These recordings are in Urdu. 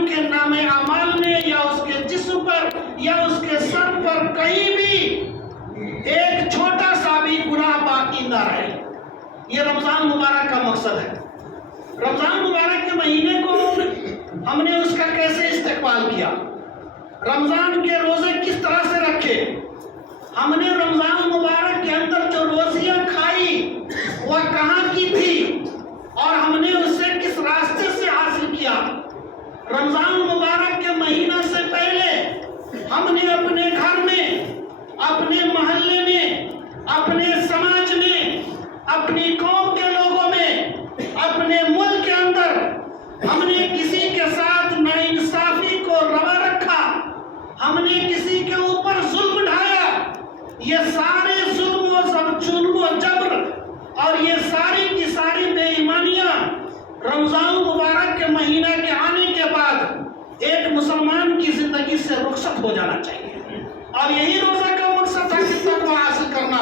رمضان کے نام اعمال میں یا اس کے جسم پر یا اس کے سر پر کہیں بھی ایک چھوٹا سا بھی گناہ باقی نہ رہے۔ یہ رمضان مبارک کا مقصد ہے۔ رمضان مبارک کے مہینے کو ہم نے اس کا کیسے استقبال کیا، رمضان کے روزے کس طرح سے رکھے، ہم نے رمضان مبارک کے اندر جو روزیاں کھائی وہ کہاں کی تھی اور ہم نے اسے کس راستے سے حاصل کیا۔ رمضان مبارک کے مہینہ سے پہلے ہم نے اپنے گھر میں، اپنے محلے میں، اپنے سماج میں، اپنی قوم کے لوگوں میں، اپنے ملک کے اندر ہم نے کسی کے ساتھ ناانصافی کو روا رکھا، ہم نے کسی کے اوپر ظلم ڈھایا۔ یہ سارے ظلم و جبر اور یہ ساری کی ساری بے ایمانیاں رمضان مبارک کے مہینہ کے آنے کے بعد ایک مسلمان کی زندگی سے رخصت ہو جانا چاہیے، اور یہی روزہ کا مقصد تھا کہ تقویٰ حاصل کرنا۔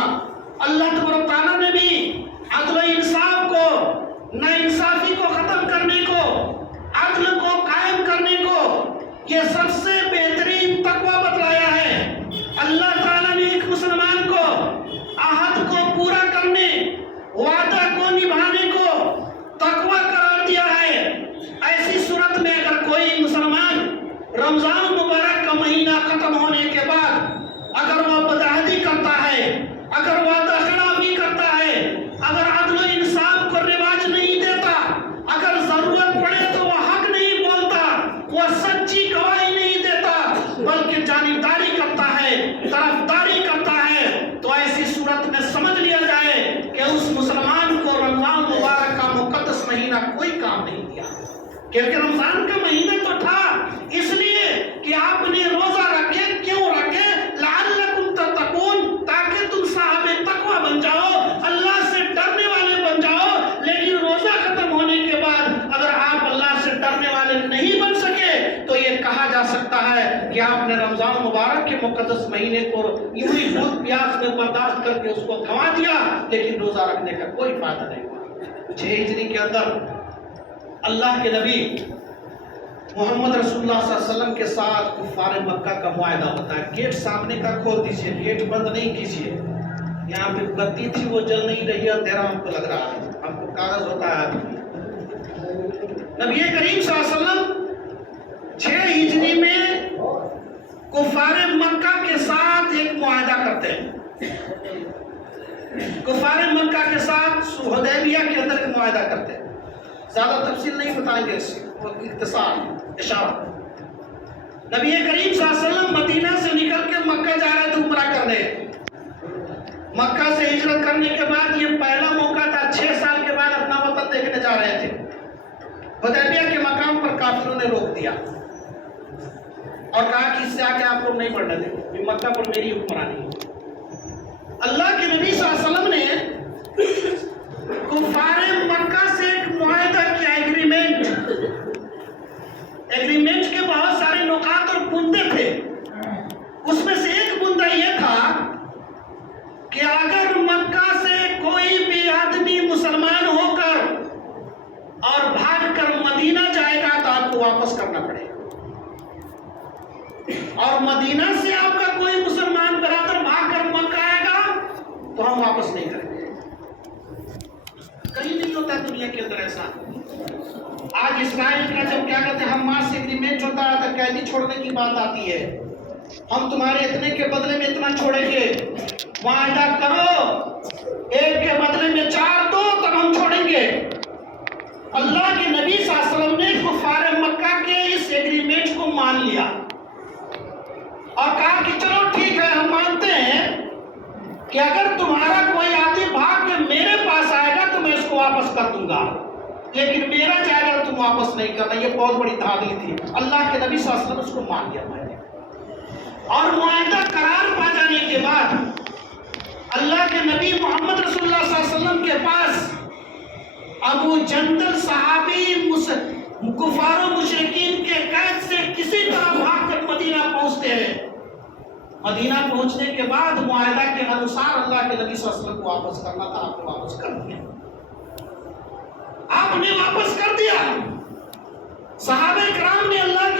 اللہ تبارک و تعالیٰ نے بھی عدل و انصاف کو، ناانصافی کو ختم کرنے کو، عدل کو قائم کرنے کو یہ سب سے بہترین تقویٰ بتلایا ہے۔ اللہ تعالیٰ نے ایک مسلمان کو عہد کو پورا کرنے، وعدہ کو نبھانے کو تقویٰ قرار دیا ہے۔ ایسی صورت میں اگر کوئی مسلمان رمضان مبارک کا مہینہ ختم ہونے کے بعد اگر وہ بدعہدی کرتا ہے، اگر وعدہ خلافی کرتا ہے، اگر عدل و انصاف کو رواج نہیں دیتا، اگر ضرورت پڑے تو وہ حق نہیں بولتا، وہ سچی گواہی نہیں دیتا بلکہ جانبداری کرتا ہے، طرفداری کرتا ہے، تو ایسی صورت میں سمجھ لیا جائے کہ اس مسلمان کو رمضان مبارک کا مقدس مہینہ کوئی کام نہیں دیا، کیونکہ رمضان کا مہینہ تو تھا اس لیے کہ آپ نے روزہ رکھے۔ کیوں رکھے؟ لعلکم تتقون، تاکہ تم صاحب تقویٰ بن جاؤ، اللہ سے ڈرنے والے بن جاؤ۔ لیکن روزہ ختم ہونے کے بعد اگر آپ اللہ سے ڈرنے والے نہیں بن سکے تو یہ کہا جا سکتا ہے کہ آپ نے رمضان مبارک کے مقدس مہینے کو یوں ہی بھوک پیاس میں برداشت کر کے اس کو گنوا دیا، لیکن روزہ رکھنے کا کوئی فائدہ نہیں ہوا۔ 6 ہجری کے اندر اللہ کے نبی محمد رسول اللہ صلی اللہ علیہ وسلم کے ساتھ کفار مکہ کا معاہدہ ہوتا ہے۔ گیٹ سامنے کا کھول دیجئے، گیٹ بند نہیں کیجئے۔ یہاں پہ بتی تھی وہ جل نہیں رہی ہے، اندھیرا ہم کو لگ رہا ہے، ہم کو کاغذ ہوتا ہے۔ نبی کریم صلی اللہ علیہ وسلم 6 ہجری میں کفار مکہ کے ساتھ ایک معاہدہ کرتے ہیں، کفار مکہ کے ساتھ حدیبیہ کے اندر ایک معاہدہ کرتے ہیں۔ زیادہ تفصیل نہیں بتائیں گے، اس کو اختصار اشارہ۔ نبی کریم صلی اللہ علیہ وسلم مدینہ سے نکل کے مکہ جا رہے تھے عمرہ کرنے۔ مکہ سے ہجرت کرنے کے بعد یہ پہلا موقع تھا، 6 سال کے بعد اپنا وطن دیکھنے جا رہے تھے۔ حدیبیہ کے مقام پر کافروں نے روک دیا اور کہا کہ اس سے آگے آپ کو نہیں بڑھنے دیں، مکہ پر میری حکمرانی ہے۔ اللہ کے نبی صلی اللہ علیہ وسلم نے کفار مکہ سے ایک معاہدہ کیا، ایگریمنٹ کے بہت سارے نکات اور بندے تھے۔ اس میں سے ایک بندہ یہ تھا کہ اگر مکہ سے کوئی بھی آدمی مسلمان ہو کر اور بھاگ کر مدینہ جائے گا تو آپ کو واپس کرنا پڑے گا، اور مدینہ سے آپ کا کوئی مسلمان برادر بھاگ کر مکہ آئے گا تو ہم واپس نہیں کریں گے۔ کہیں نہیں ہوتا دنیا کے اندر ایسا۔ آج اسرائیل کا جب کیا کہتے ہیں حماس سے ایگریمنٹ ہوتا ہے تو قیدی چھوڑنے کی بات آتی ہے، ہم تمہارے اتنے کے بدلے میں اتنا چھوڑیں گے، معاہدہ کرو، ایک کے بدلے میں 4 دو تب ہم چھوڑیں گے۔ اللہ کے نبی صلی اللہ علیہ وسلم نے کفار مکہ کے اس ایگریمنٹ کو مان لیا اور کہا کہ چلو ٹھیک ہے، ہم مانتے ہیں کہ اگر تمہارا کوئی آدمی بھاگ کے میرے پاس آئے گا تو میں اس کو واپس کر دوں گا، لیکن میرا جائے گا تم واپس نہیں کرنا۔ یہ بہت بڑی دھاندلی تھی۔ اللہ کے نبی صلی اللہ علیہ وسلم اس کو مان لیا اور معاہدہ قرار پا جانے کے بعد اللہ کے نبی محمد رسول اللہ صلی اللہ علیہ وسلم کے پاس ابو جندل صحابی کفار و مشرکین کے قید سے کسی طرح بھاگ کر مدینہ پہنچتے ہیں۔ مدینہ پہنچنے کے بعد معاہدہ کے انوسار اللہ کے نبی صلی اللہ علیہ وسلم کو واپس کرنا تھا، آپ نے واپس کر دیا، آپ نے واپس کر دیا۔ صحابہ کرام نے اللہ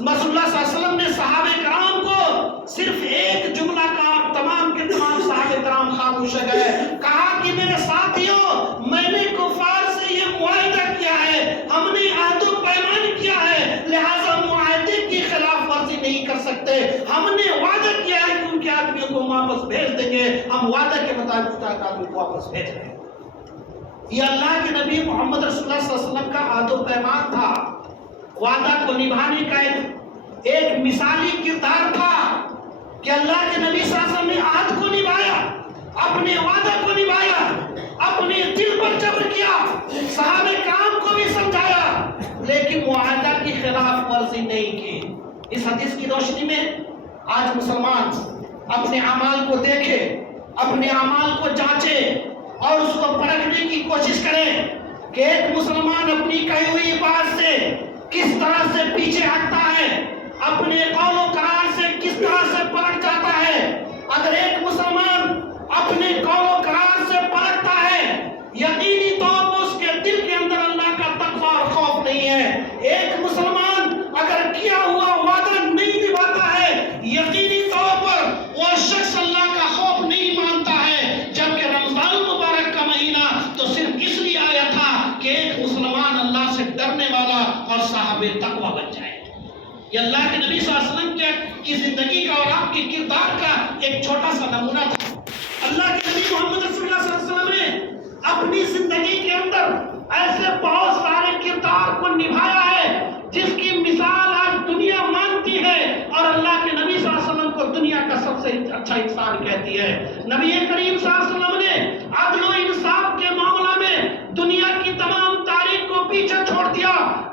رسول اللہ صلی اللہ علیہ وسلم نے صحابہ کرام کو صرف ایک جملہ کہا، تمام کے تمام صحابہ کرام خاموش ہو گئے، کہا کہ میرے ساتھیوں، میں نے کفار سے یہ معاہدہ کیا ہے، ہم نے عہد و پیمان کیا ہے، لہذا معاہدے کی خلاف ورزی نہیں کر سکتے، ہم نے وعدہ کیا ہے کہ ان کے آدمیوں کو واپس بھیج دیں گے، ہم وعدہ کے مطابق آدمی کو واپس بھیج رہے ہیں۔ یہ اللہ کے نبی محمد رسول اللہ صلی اللہ علیہ وسلم کا عہد و پیمان تھا، وعدہ کو نبھانے کا ایک مثالی کردار تھا کہ اللہ کے نبی صلی اللہ علیہ وسلم نے عہد کو نبھایا، اپنے وعدہ کو نبھایا، اپنے دل پر جبر کیا، صحابہ کرام کو بھی سمجھایا، لیکن معاہدہ کی خلاف ورزی نہیں کی۔ اس حدیث کی روشنی میں آج مسلمان اپنے اعمال کو دیکھے، اپنے اعمال کو جانچے اور اس کو پرکھنے کی کوشش کریں کہ ایک مسلمان اپنی کہی ہوئی بات سے کس طرح سے پیچھے ہٹتا ہے، اپنے قول و قرار سے کس طرح سے پلٹ جاتا ہے۔ اگر ایک مسلمان اپنے قول و قرار سے پلٹتا ہے، یقینی طور پر اس کے دل کے اندر اللہ کا تقویٰ اور خوف نہیں ہے۔ ایک مسلمان اگر کیا ہوا وعدہ نہیں نبھاتا ہے، یقینی طور پر وہ شخص اللہ کا خوف نہیں مانتا ہے۔ جبکہ رمضان مبارک کا مہینہ تو صرف اس لیے آیا تھا کہ ایک مسلمان اللہ سے ڈرنے والا اور صاحب تقویٰ بن جائے۔ یہ اللہ کے نبی صلی اللہ علیہ وسلم کی زندگی کا اور آپ کی کردار کا ایک چھوٹا سا نمونہ تھا۔ اللہ کے نبی محمد رسول اللہ صلی اللہ علیہ وسلم نے اپنی زندگی کے اندر ایسے بہت سارے کردار کو نبھایا ہے جس کی مثال آج دنیا مانتی ہے اور اللہ کے نبی صلی اللہ علیہ وسلم کو دنیا کا سب سے اچھا انسان کہتی ہے۔ نبی کریم صلی اللہ علیہ وسلم نے عدل و انصاف کے معاملہ میں دنیا کی تمام تاریخ کو پیچھے چھوڑ دیا۔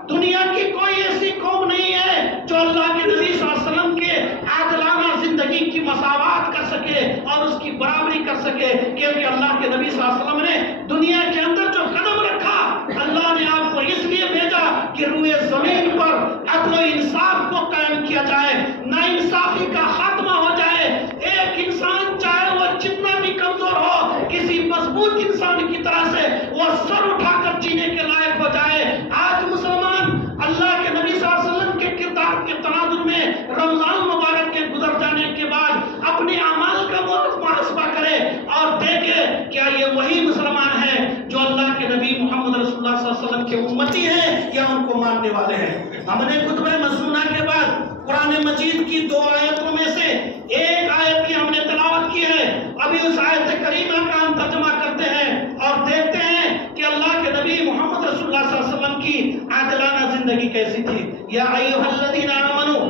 دنیا کی کوئی ایسی قوم نہیں ہے جو اللہ کے نبی صلی اللہ علیہ وسلم کے عادلانہ زندگی کی مساوات کر سکے اور اس کی برابری کر سکے، کیونکہ اللہ کے نبی صلی اللہ علیہ وسلم نے دنیا کے اندر جو قدم رکھا، اللہ نے آپ کو اس لیے بھیجا کہ روئے زمین پر عدل و انصاف کو قائم کیا جائے، ناانصافی کا خاتمہ ہو جائے۔ ایک انسان چاہے وہ جتنا بھی کمزور ہو، کسی مضبوط انسان کی طرح سے وہ سر اٹھا کر جینے کے لائق ہو جائے۔ آج مسلمان اللہ کے نبی صلی اللہ علیہ وسلم کے کردار کے تناظر میں رمضان مبارک کے گزر جانے کے بعد اپنے اعمال کا محاسبہ کرے اور دیکھے کیا یہ وہی مسلمان ہے جو اللہ کے نبی محمد رسول اللہ صلی اللہ علیہ وسلم کے امتی ہیں یا ان کو ماننے والے ہیں۔ ہم نے خطبہ مسنونہ کے بعد قرآن مجید کی 2 آیتوں میں سے ایک آیت کی ہم نے تلاوت کی ہے۔ ابھی اس آیت کریمہ کا ہم ترجمہ کرتے ہیں اور دیکھتے ہیں کہ اللہ کے نبی محمد رسول اللہ صلی اللہ علیہ وسلم کی عادلانہ زندگی کیسی تھی۔ یا ایھا الذین آمنوا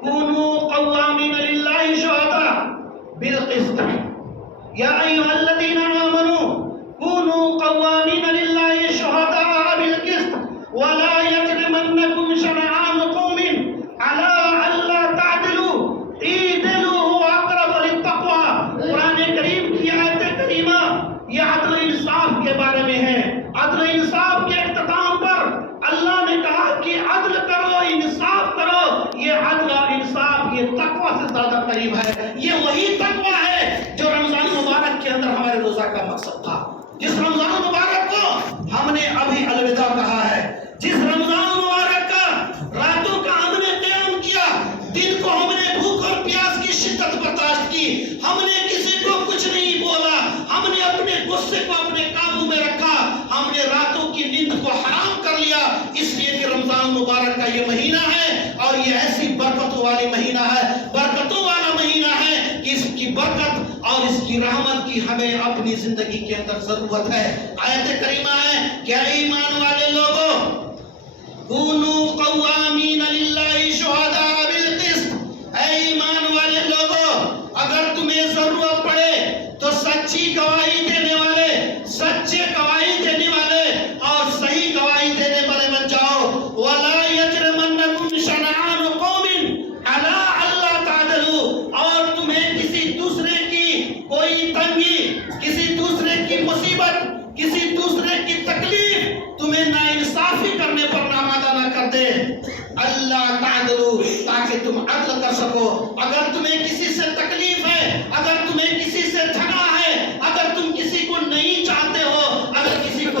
کونوا قوامین للہ شہداء بالقسط، یا ایھا الذین آمنوا کونوا قوامین للہ شہداء بالقسط ولا یجرمنکم شنآن قوم علی الا تعدلوا اعدلوا هو اقرب للتقوی۔ قرآن کریم کی آیت کریمہ یہ عدل و انصاف کے بارے میں ہے۔ عدل و انصاف کے اختتام پر اللہ نے کہا کہ عدل کرو، انصاف کرو۔ یہ عدل و انصاف یہ تقوی سے زیادہ قریب ہے۔ یہ وہی تقوی ہے جو رمضان مبارک کے اندر ہمارے روزہ کا مقصد تھا، جس رمضان مبارک کو ہم نے ابھی الوداع کہا ہے، جس رمضان مبارک کا راتوں کا ہم نے قیام کیا، دن کو ہم نے بھوک اور پیاس کی شدت برداشت کی، ہم نے کسی کو کچھ نہیں بولا، ہم نے اپنے غصے کو اپنے قابو میں رکھا، ہم نے راتوں کی نیند کو حرام کر لیا، اس لیے کہ رمضان مبارک کا یہ مہینہ ہے اور یہ ایسی برکتوں والی مہینہ ہے، برکتوں والا مہینہ ہے کہ اس کی برکت اور اس کی رحمت کی ہمیں اپنی زندگی کے اندر ضرورت ہے۔ آیت کریمہ ہے کہ ایمان والے لوگوں کونوا قوامین للہ شہداء بالقسط، اے ایمان والے لوگوں اگر تمہیں ضرورت پڑے تو سچی گواہی دینے والے، سچے گواہی دینے والے اور صحیح گواہی دینے والے بن جاؤ۔ وَلَا يَجْرِمَنَّكُمْ شَنَآنُ قَوْمٍ عَلَىٰ أَلَّا تَعْدِلُوا، اور تمہیں کسی دوسرے کی کوئی تنگی، کسی دوسرے کی مصیبت، کسی دوسرے کی تکلیف تمہیں ناانصافی کرنے پر آمادہ نہ کر دے۔ اللہ تعدلوا، تاکہ تم عدل کر سکو۔ اگر تمہیں کسی سے تکلیف ہے، اگر تمہیں کسی سے جھگڑا ہے، اگر تم کسی کو نہیں چاہتے ہو، اگر کسی کو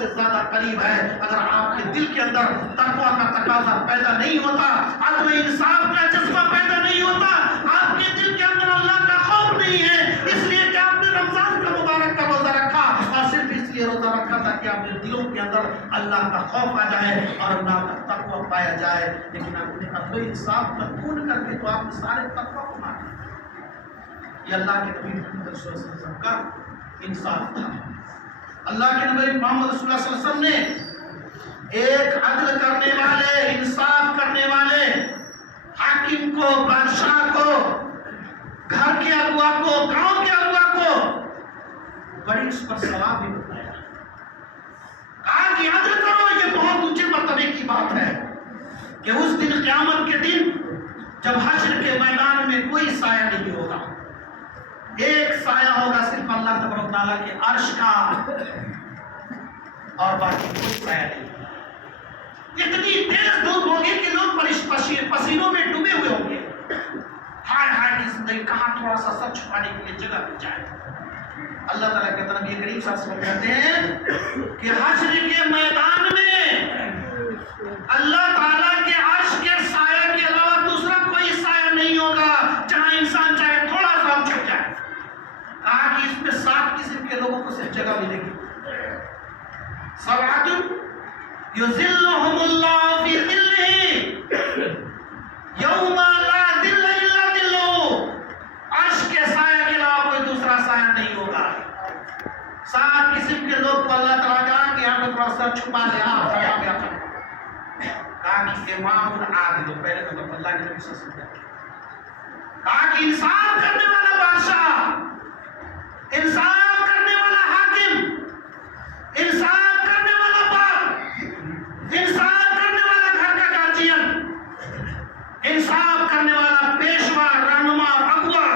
سے زیادہ قریب ہے۔ اگر آپ کے دل کے اندر تقویٰ کا تقاضا پیدا نہیں ہوتا، عدل و انصاف کا جذبہ پیدا نہیں ہوتا، آپ کے دل کے اندر اللہ کا خوف نہیں ہے، اس لیے کہ آپ نے رمضان کا مبارک کا روزہ رکھا اور صرف اس لیے روزہ رکھا تھا کہ آپ کے دلوں کے اندر اللہ کا خوف آ جائے اور اللہ کا تقویٰ پایا جائے، لیکن آپ نے عدل و انصاف کا خون کر کے تو آپ نے سارے تقویٰ کو مار دیا۔ یہ اللہ کے نبی محمد صلی اللہ علیہ وسلم کا انصاف تھا۔ اللہ کے نبی محمد صلی اللہ علیہ وسلم نے ایک عدل کرنے والے، انصاف کرنے والے حاکم کو، بادشاہ کو، گھر کے اغوا کو، گاؤں کے اغوا کو بڑی اس پر ثواب بھی بتایا، کہا کہ عدل کرو، یہ بہت اونچے مرتبے کی بات ہے کہ اس دن قیامت کے دن جب حشر کے میدان میں کوئی سایہ نہیں ہوگا، ایک سایہ ہوگا صرف اللہ تبارک و تعالیٰ کے عرش کا، اور باقی کوئی سایہ نہیں ہوگا۔ اتنی تیز دھوپ ہوگی کہ لوگ پسینوں میں ڈوبے ہوئے ہوں گے، ہائے ہائے کی زندگی کہاں تھوڑا سا سر چھپانے کے لیے جگہ مل جائے۔ اللہ تعالیٰ کے نبی کریم صلی اللہ علیہ وسلم کہتے ہیں کہ حشر کے میدان میں اللہ تعالیٰ کے عرش کے سایہ کے علاوہ دوسرا کوئی سایہ نہیں ہوگا جہاں انسان چاہے تھوڑا سا چھپ جائے۔ کہا کہ اس میں 7 قسم کے لوگوں کو صرف جگہ ملے گی، سبعۃ یظلھم اللہ فی ظلہ یوم لا ظل الا ظلہ، عرش کے سایہ کے علاوہ کوئی دوسرا سایہ نہیں ہوگا۔ 7 قسم کے لوگ کو اللہ تعالیٰ کہا کہ یہاں پہ تھوڑا سا چھپا لے، کہا کہ امام العادل، پہلے تو اللہ کے نبی صلی اللہ علیہ وسلم کہا کہ انصاف کرنے والا بادشاہ، انصاف کرنے والا حاکم، انصاف کرنے والا باپ، انصاف کرنے والا گھر کا گارجین، انصاف کرنے والا پیشوا، رہنما اور اغوا،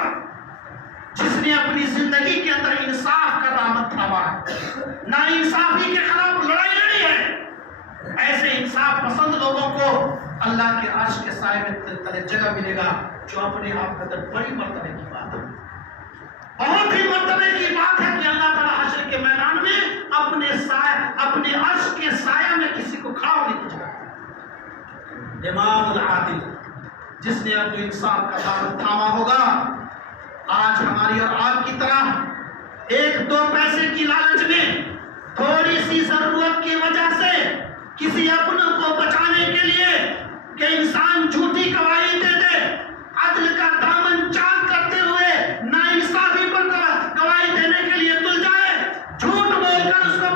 جس نے اپنی زندگی کے اندر انصاف کا دامن تھاما، نا انصافی کے خلاف لڑائی لڑی ہے، ایسے انصاف پسند لوگوں کو اللہ کے عرش کے سائے میں تلے جگہ ملے گا، جو اپنے آپ کے اندر بڑی مرتبے کی بات ہے، بہت ہی مرتبے کی بات ہے کہ اللہ تعالیٰ حشر کے میدان میں اپنے عرش کے سایہ میں کسی کو کھڑا ہونے کی جگہ دے۔ امام العادل، جس نے اپنے انصاف کا دامن تھاما ہوگا، آج ہماری اور آپ کی طرح 1-2 پیسے کی لالچ میں، تھوڑی سی ضرورت کی وجہ سے، کسی اپنوں کو بچانے کے لیے کہ انسان جھوٹی گواہی دے دے، عدل کا دامن چاک کرتے ہوئے ناانصافی پر گواہی دینے کے لیے تل جائے، جھوٹ بول کر اس کو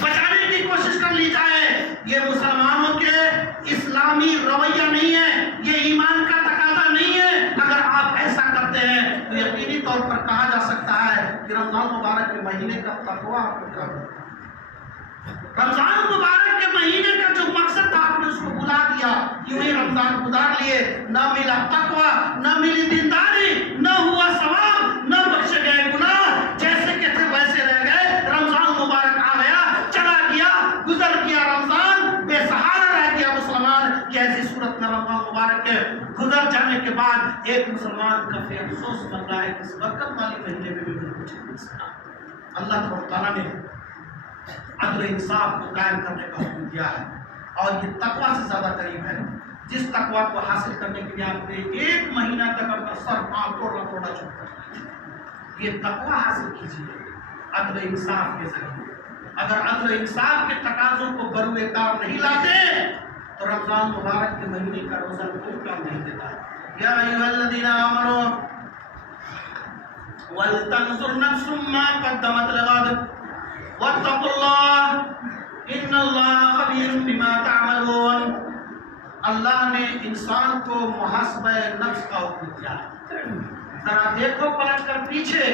بچانے کی کوشش کر لی جائے، یہ مسلمانوں کے اسلامی رویہ نہیں ہے، یہ ایمان کا تقاضا نہیں ہے۔ اگر آپ ایسا کرتے ہیں تو یقینی طور پر کہا جا سکتا ہے کہ رمضان مبارک کے مہینے کا تقویٰ آپ کو کم ہے۔ رمضان مبارک کے مہینے کا جو مقصد تھا آپ نے اس کو بلا دیا، یوں ہی رمضان گزار لیے، نہ ملا تقویٰ، نہ ملی دینداری، نہ ہوا ثواب، نہ بخشے گئے گناہ، جیسے کہ تھے ویسے رہ گئے۔ رمضان مبارک آ گیا، چلا گیا، گزر گیا رمضان، بے سہارا رہ گیا مسلمان۔ یہ ایسی صورت میں رمضان مبارک کے گزر جانے کے بعد ایک مسلمان کا پھر افسوس بن رہا ہے کہ اس برکت والی مہینے میں بھی کچھ نہیں سکا۔ اللہ تعالیٰ نے عدل انصاف کو قائم کرنے کا حکم دیا ہے، اور یہ تقویٰ سے زیادہ قریب ہے، جس تقویٰ کو حاصل کرنے کے لیے آپ نے 1 مہینہ تک اپنا سر پاؤں توڑنا چھوڑ کر یہ تقویٰ حاصل کیجیے عدل انصاف کے ذریعے۔ اگر عدل انصاف کے تقاضوں کو بروئے کار نہیں لاتے تو رمضان مبارک کے مہینے کا روزہ کوئی کام نہیں دیتا۔ یا ایھا الذین آمنوا ولتنظر نفس ما قدمت لغد واتقوا اللہ ان اللہ خبیر بما تعملون۔ اللہ نے انسان کو محاسبہ نفس کا حکم دیا ہے۔ ذرا دیکھو پلٹ کر پیچھے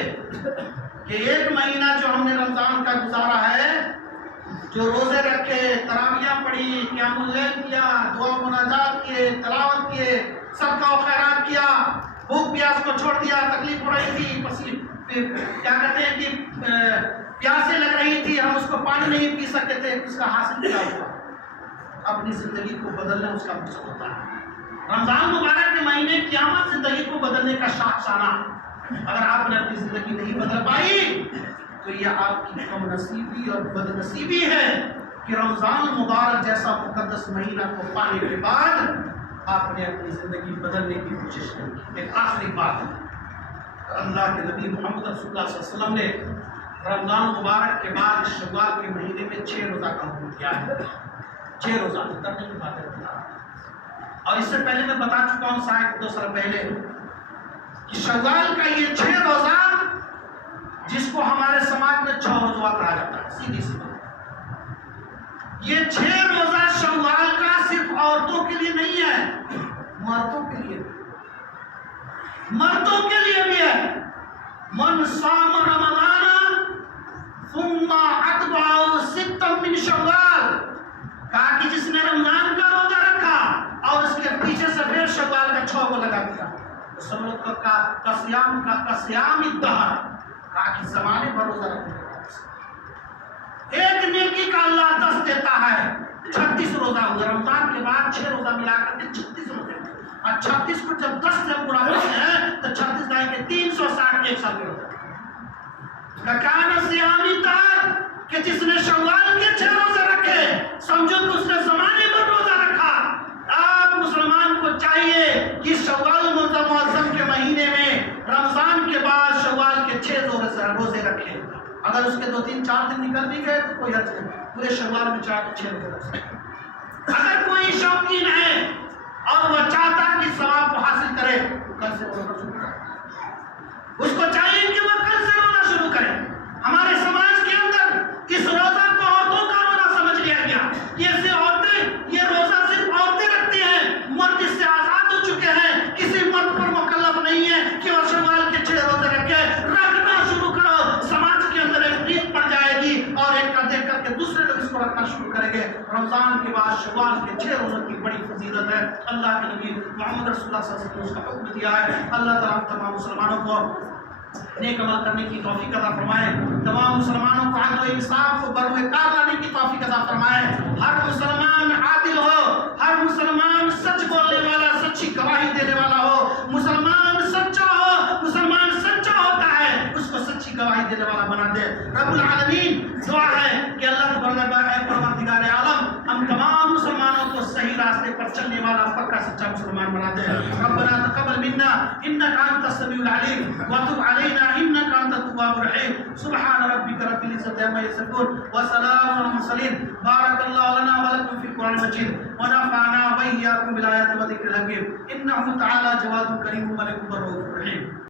کہ 1 مہینہ جو ہم نے رمضان کا گزارا ہے، جو روزے رکھے، تراویحاں پڑھی، قیام اللیل کیا، دعا مناجات کیے، تلاوت کیے، صدقہ و خیرات کیا، بھوک پیاس کو چھوڑ دیا، تکلیف ہو رہی تھی، کیا کہتے ہیں کہ پیاسے لگ رہی تھی، ہم اس کو پانی نہیں پی سکتے تھے، اس کا حاصل کیا ہوا؟ اپنی زندگی کو بدلنا اس کا مقصد ہوتا ہے۔ رمضان مبارک کے مہینے قیامت زندگی کو بدلنے کا شاخسانہ۔ اگر آپ نے اپنی زندگی نہیں بدل پائی تو یہ آپ کی کم نصیبی اور بد نصیبی ہے کہ رمضان مبارک جیسا مقدس مہینہ کو پانے کے بعد آپ نے اپنی زندگی بدلنے کی کوشش کی۔ ایک آخری بات ہے، اللہ کے نبی محمد رسول اللہ صلی اللہ علیہ وسلم نے رمضان مبارک کے بعد شوال کے مہینے میں 6 روزہ کا حکم کیا ہے۔ 6 روزہ کرنے کی باتیں بتا رہا ہوں، اور اس سے پہلے میں بتا چکا ہوں شاید 2 سال پہلے کہ شوال کا یہ 6 روزہ جس کو ہمارے سماج میں 6 روزہ کہا جاتا ہے، سیدھی سی بات، یہ 6 روزہ شوال کا صرف عورتوں کے لیے نہیں ہے، مردوں کے لیے بھی، مردوں کے لیے بھی ہے۔ من صام رمضان ثم اتبعه 6 من شوال، کہا کہ جس نے رمضان کا روزہ رکھا اور اس کے پیچھے سے پھر شوال کا 6 کو لگا دیا، تو سب لوگ کا صیام الدہر، کہا کہ زمانے بھر روزہ رکھنے کا ایک نیکی کا اللہ 10 دیتا ہے۔ 36 روزہ ہوئے، رمضان کے بعد 6 روزہ ملا کر کے 36 روزے، اور 36 کو جب 10 سے پورا کرتے ہیں تو 36 دائیں کے 360 ایک سال کے روزہ۔ کان صیامی الدہر کہ جس نے شوال کے 6 روزے رکھے، سمجھو کہ اس نے زمانے پر روزہ رکھا۔ آپ مسلمان کو چاہیے کہ شوال معظم کے مہینے میں رمضان کے بعد شوال کے 6 روزے رکھے۔ اگر اس کے 2-3-4 دن نکل بھی گئے تو کوئی حرج نہیں، پورے شوال میں 4-6 روزے رکھ سکتے۔ اگر کوئی شوقین ہے اور وہ چاہتا ہے کہ ثواب کو حاصل کرے، کل سے روزہ شروع کرے، اس کو چاہیے کہ وہ کل سے روزہ شروع کرے۔ ہمارے سماج کے اندر اس روزہ کو عورتوں کا روزہ سمجھ لیا گیا، یہ روزہ صرف عورتیں رکھتی ہیں، مرد اس سے آزاد ہو چکے ہیں، کسی مرد پر مکلف نہیں ہے کہ وہ شوال کے 6 روزے رکھے۔ رکھنا شروع کرو، سماج کے اندر ایک نیت پڑ جائے گی اور ایک کا دیکھ کر کے دوسرے لوگ اس کو رکھنا شروع کریں گے۔ رمضان کے بعد شوال کے 6 روزوں کی بڑی فضیلت ہے، اللہ کے نبی محمد رسول اللہ صلی اللہ علیہ وسلم نے اس کا حکم دیا ہے۔ اللہ تعالیٰ تمام مسلمانوں کو نیک عمل کرنے کی توفیق عطا فرمائے، تمام مسلمانوں کو عدل و انصاف کو بروئے کار لانے کی توفیق عطا فرمائے۔ ہر مسلمان عادل ہو، ہر مسلمان سچ بولنے والا، سچی گواہی دینے والا ہو، مسلمان سچا ہو، مسلمان سچا ہوتا ہے اس کو سچی گواہی دینے والا بنا دے۔ رب العالمین دعا ہے کہ اللہ پروردگار عالم ہم تمام مسلمانوں کو صحیح راستے پر چلنے والا پکا سچا مسلمان بنا دے۔ ربنا تقبل منا انك انت السميع العليم وتب علينا انك انت التواب الرحيم۔ سبحان ربك رب العزة عما يصفون وسلام على المرسلين۔ بارك الله لنا ولكم في القرآن المجيد ونفعنا وإياكم بالآيات والذكر الحكيم، إنه تعالى جواد كريم ملك رؤوف رحيم۔